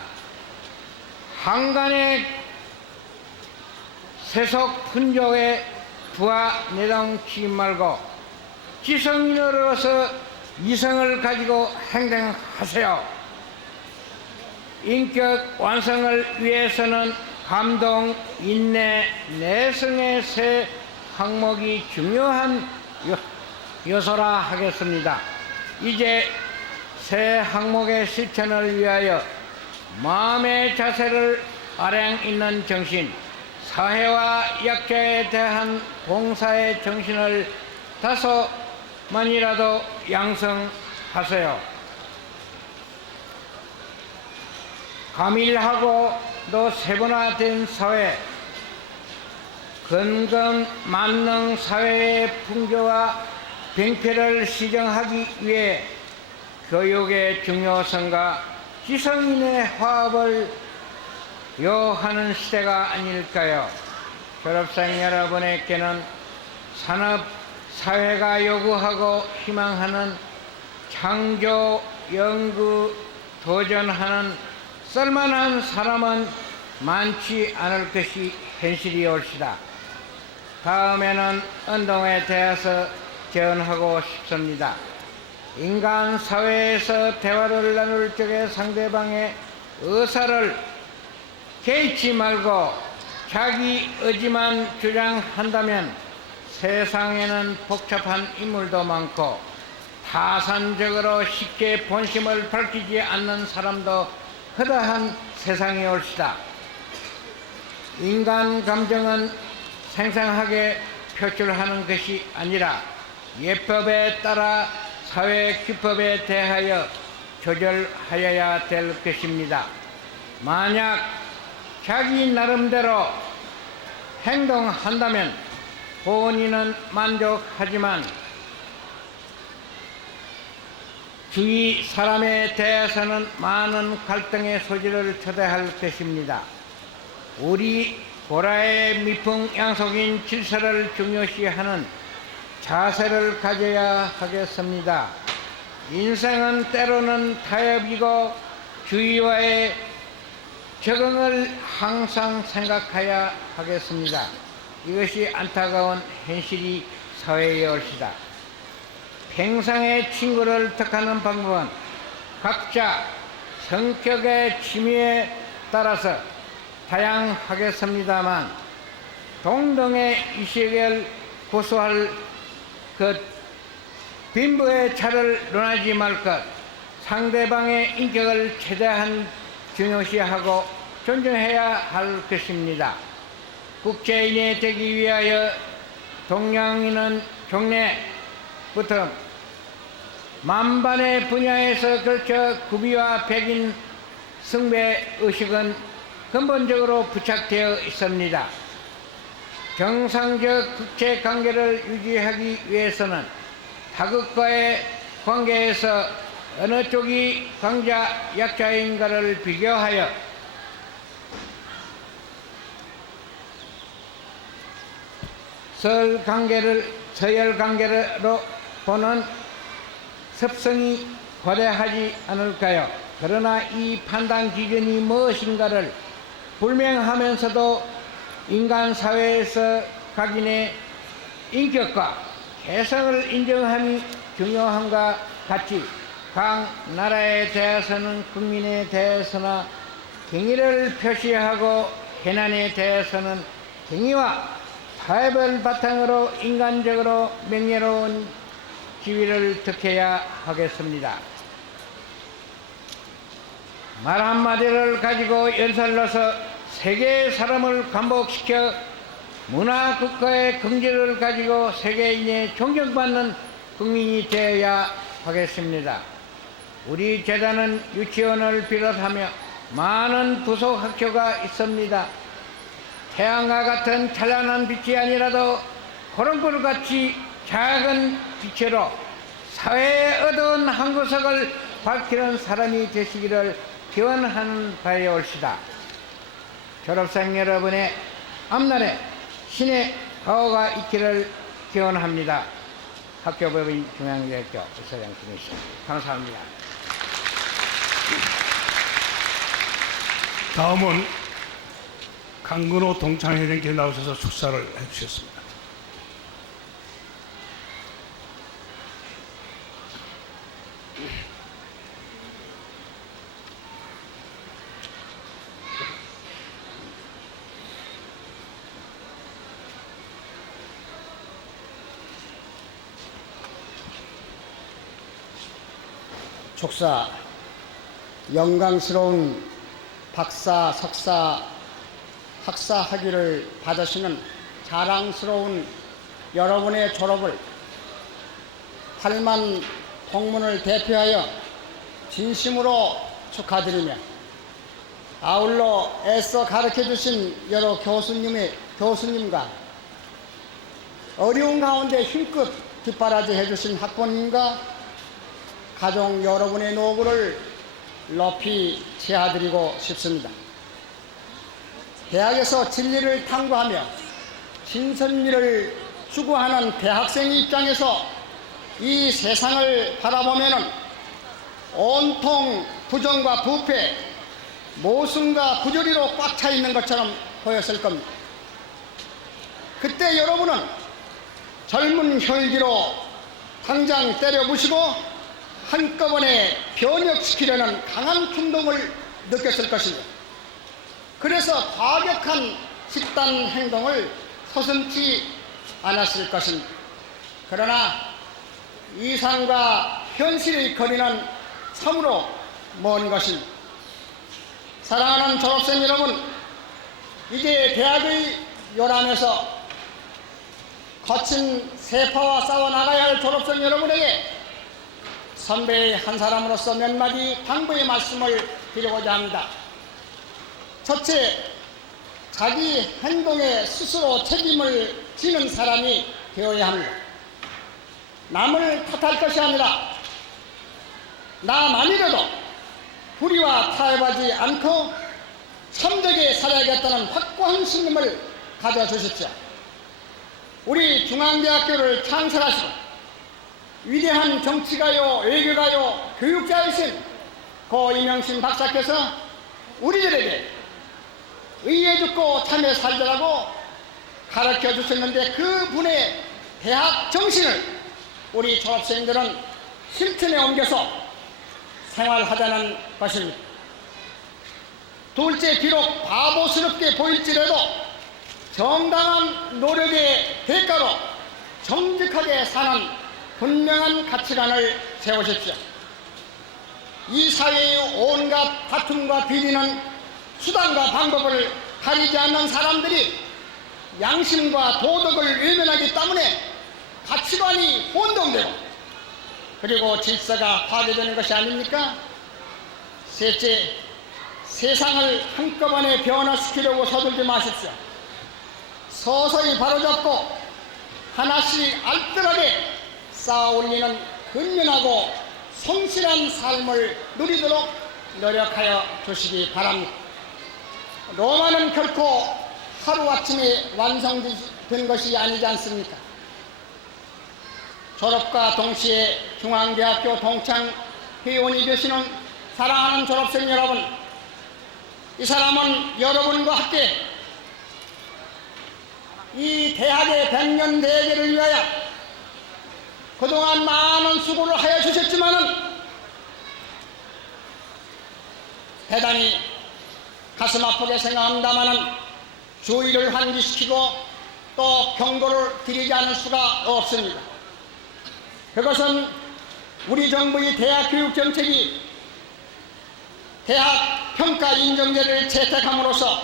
한간의 세속 분조에 부하 내동치 말고 지성인으로서 이성을 가지고 행동하세요. 인격 완성을 위해서는 감동, 인내, 내성의 세 항목이 중요한 요소라 하겠습니다. 이제 세 항목의 실천을 위하여 마음의 자세를 아량 있는 정신, 사회와 약자에 대한 봉사의 정신을 다소만이라도 양성하세요. 가밀하고 또 세분화된 사회, 근검 만능 사회의 풍조와 병폐를 시정하기 위해 교육의 중요성과 지성인의 화합을 요하는 시대가 아닐까요? 졸업생 여러분에게는 산업 사회가 요구하고 희망하는 창조, 연구, 도전하는 쓸만한 사람은 많지 않을 것이 현실이올시다. 다음에는 운동에 대해서 제언하고 싶습니다. 인간 사회에서 대화를 나눌 적에 상대방의 의사를 개의치 말고 자기 의지만 주장한다면 세상에는 복잡한 인물도 많고 타산적으로 쉽게 본심을 밝히지 않는 사람도 허다한 세상이 올시다. 인간 감정은 생생하게 표출하는 것이 아니라 예법에 따라 사회 규법에 대하여 조절하여야 될 것입니다. 만약 자기 나름대로 행동한다면 본인은 만족하지만 주위 사람에 대해서는 많은 갈등의 소지를 초래할 것입니다. 우리 보라의 미풍양속인 질서를 중요시하는 자세를 가져야 하겠습니다. 인생은 때로는 타협이고 주위와의 적응을 항상 생각해야 하겠습니다. 이것이 안타까운 현실이 사회에 올시다. 평생의 친구를 택하는 방법은 각자 성격의 취미에 따라서 다양하겠습니다만 동등의 의식을 고수할 것, 빈부의 차를 논하지 말 것, 상대방의 인격을 최대한 중요시하고 존중해야 할 것입니다. 국제인이 되기 위하여 동양인은 종래부터 만반의 분야에서 걸쳐 구비와 백인 승배 의식은 근본적으로 부착되어 있습니다. 정상적 국제 관계를 유지하기 위해서는 타국과의 관계에서 어느 쪽이 강자 약자인가를 비교하여 서열 관계로 보는 습성이 거대하지 않을까요? 그러나 이 판단 기준이 무엇인가를 불명하면서도 인간 사회에서 각인의 인격과 개성을 인정함이 중요함과 같이 각 나라에 대해서는 국민에 대해서나 경의를 표시하고 해난에 대해서는 경의와 타협을 바탕으로 인간적으로 명예로운 지위를 득해야 하겠습니다. 말 한마디를 가지고 연설로서 세계의 사람을 감복시켜 문화 국가의 긍지를 가지고 세계인의 존경받는 국민이 되어야 하겠습니다. 우리 재단은 유치원을 비롯하며 많은 부속 학교가 있습니다. 태양과 같은 찬란한 빛이 아니라도 호롱불같이 작은 빛으로 사회의 어두운 한 구석을 밝히는 사람이 되시기를 기원하는 바에 올시다. 졸업생 여러분의 앞날에 신의 가호가 있기를 기원합니다. 학교법인 중앙대학교 이사장 김희수 감사합니다. 다음은 강근호 동창회장께 나오셔서 축사를 해주셨습니다. 축사 영광스러운 박사, 석사, 학사 학위를 받으시는 자랑스러운 여러분의 졸업을 8만 동문을 대표하여 진심으로 축하드리며 아울러 애써 가르쳐주신 여러 교수님과 어려운 가운데 힘껏 뒷바라지 해주신 학부모님과 가족 여러분의 노고를 높이 제하드리고 싶습니다. 대학에서 진리를 탐구하며 신선미를 추구하는 대학생의 입장에서 이 세상을 바라보면은 온통 부정과 부패, 모순과 부조리로 꽉 차 있는 것처럼 보였을 겁니다. 그때 여러분은 젊은 혈기로 당장 때려 부시고 한꺼번에 변혁시키려는 강한 충동을 느꼈을 것입니다. 그래서 과격한 집단 행동을 서슴지 않았을 것입니다. 그러나 이상과 현실의 거리는 참으로 먼 것입니다. 사랑하는 졸업생 여러분, 이제 대학의 요람에서 거친 세파와 싸워나가야 할 졸업생 여러분에게 선배의 한 사람으로서 몇 마디 당부의 말씀을 드리고자 합니다. 첫째, 자기 행동에 스스로 책임을 지는 사람이 되어야 합니다. 남을 탓할 것이 아니라 나만이라도 불의와 타협하지 않고 참되게 살아야겠다는 확고한 신념을 가져주십시오. 우리 중앙대학교를 창설하시고 위대한 정치가요, 외교가요, 교육자이신 고 이명신 박사께서 우리들에게 의에 죽고 참에 살자라고 가르쳐 주셨는데 그 분의 대학 정신을 우리 졸업생들은 실천에 옮겨서 생활하자는 것입니다. 둘째, 비록 바보스럽게 보일지라도 정당한 노력의 대가로 정직하게 사는 분명한 가치관을 세우십시오. 이 사회의 온갖 다툼과 비리는 수단과 방법을 가리지 않는 사람들이 양심과 도덕을 외면하기 때문에 가치관이 혼동되고 그리고 질서가 파괴되는 것이 아닙니까? 셋째, 세상을 한꺼번에 변화시키려고 서둘지 마십시오. 서서히 바로잡고 하나씩 알뜰하게 쌓아올리는 근면하고 성실한 삶을 누리도록 노력하여 주시기 바랍니다. 로마는 결코 하루아침에 완성된 것이 아니지 않습니까? 졸업과 동시에 중앙대학교 동창 회원이 되시는 사랑하는 졸업생 여러분, 이 사람은 여러분과 함께 이 대학의 100년 대계를 위하여 그동안 많은 수고를 하여 주셨지만은 대단히 가슴 아프게 생각합니다마는 주의를 환기시키고 또 경고를 드리지 않을 수가 없습니다. 그것은 우리 정부의 대학 교육 정책이 대학 평가 인정제를 채택함으로써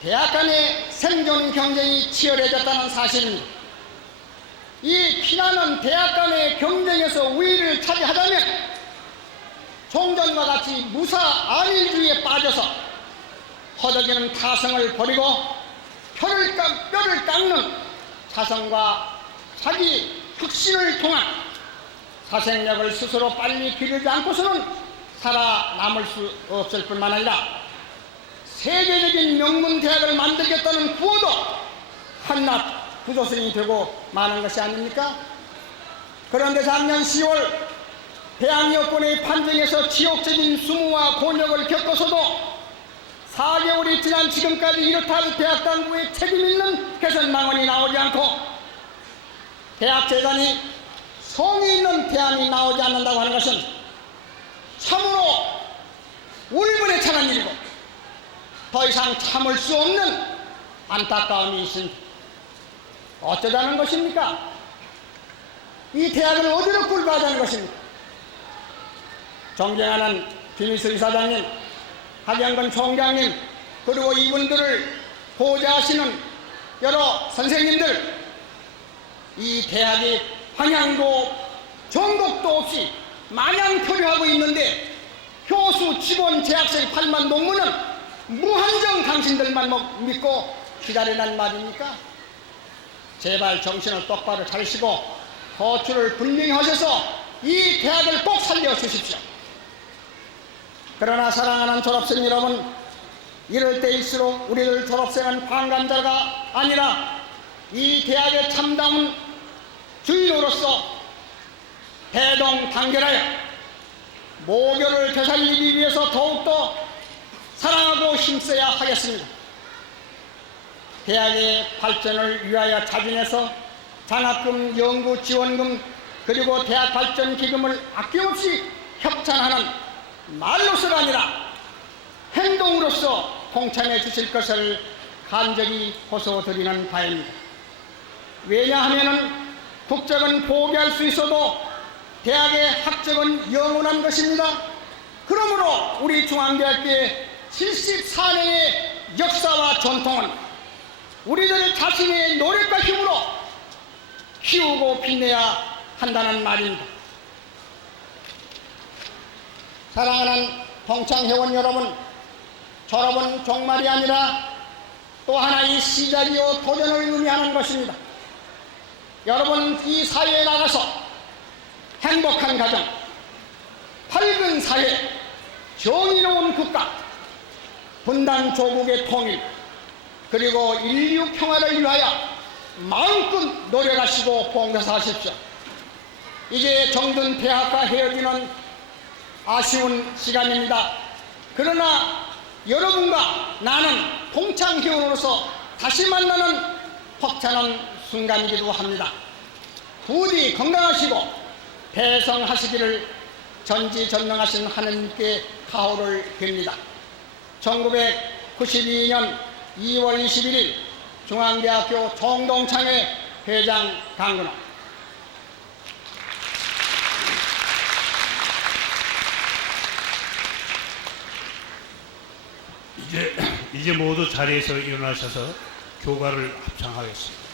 대학 간의 생존 경쟁이 치열해졌다는 사실입니다. 이 피나는 대학 간의 경쟁에서 우위를 차지하자면 종전과 같이 무사 안일주의에 빠져서 허덕이는 타성을 버리고 뼈를 깎는 자성과 자기 혁신을 통한 사생력을 스스로 빨리 기르지 않고서는 살아남을 수 없을 뿐만 아니라 세계적인 명문 대학을 만들겠다는 구호도 한낱 부조선이 되고 마는 것이 아닙니까? 그런데 작년 10월 대학 여권의 판정에서 지옥적인 수모와 곤욕을 겪어서도 4개월이 지난 지금까지 이렇다 대학 당국의 책임 있는 개선망언이 나오지 않고 대학 재단이 성의 있는 대안이 나오지 않는다고 하는 것은 참으로 울분에 찬한 일이고 더 이상 참을 수 없는 안타까움이 있습니다. 어쩌자는 것입니까? 이 대학을 어디로 끌고 가자는 것입니까? 존경하는 김희수 이사장님, 박영근 총장님, 그리고 이분들을 보좌하시는 여러 선생님들, 이 대학이 방향도 정곡도 없이 마냥 표류하고 있는데 교수, 직원, 재학생 8만 논문은 무한정 당신들만 믿고 기다리란 말입니까? 제발 정신을 똑바로 차리시고 거취를 분명히 하셔서 이 대학을 꼭 살려주십시오. 그러나 사랑하는 졸업생 여러분, 이럴 때일수록 우리들 졸업생은 방관자가 아니라 이 대학의 참다운 주인으로서 대동단결하여 모교를 되살리기 위해서 더욱더 사랑하고 힘써야 하겠습니다. 대학의 발전을 위하여 자진해서 장학금, 연구 지원금, 그리고 대학 발전 기금을 아낌없이 협찬하는 말로서가 아니라 행동으로서 동참해 주실 것을 간절히 호소드리는 바입니다. 왜냐하면 국적은 포기할 수 있어도 대학의 학적은 영원한 것입니다. 그러므로 우리 중앙대학교의 74년의 역사와 전통은 우리들 자신의 노력과 힘으로 키우고 빛내야 한다는 말입니다. 사랑하는 동창회원 여러분, 졸업은 종말이 아니라 또 하나의 시작이요 도전을 의미하는 것입니다. 여러분, 이 사회에 나가서 행복한 가정, 밝은 사회, 정의로운 국가, 분단 조국의 통일, 그리고 인류 평화를 위하여 마음껏 노력하시고 봉사하십시오. 이제 정든 대학과 헤어지는 아쉬운 시간입니다. 그러나 여러분과 나는 동창회원으로서 다시 만나는 벅찬한 순간이기도 합니다. 부디 건강하시고 배성하시기를 전지전능하신 하느님께 가호를 빕니다. 1992년 2월 21일 중앙대학교 총동창회 회장 강근호. 이제 모두 자리에서 일어나셔서 교가를 합창하겠습니다.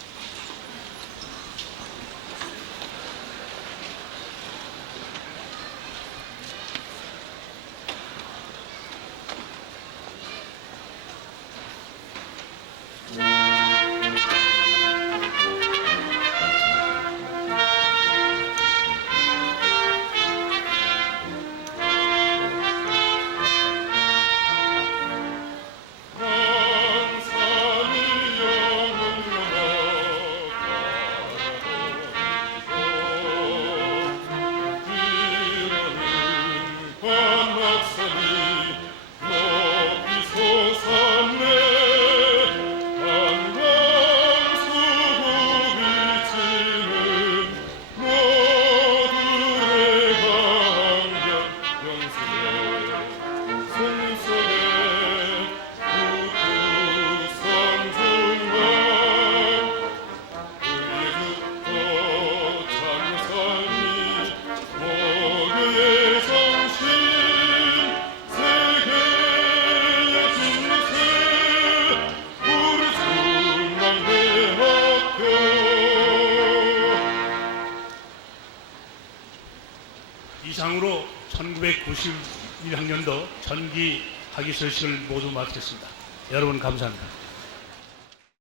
이상으로 1991학년도 전기 학위 소식을 모두 마치겠습니다. 여러분 감사합니다.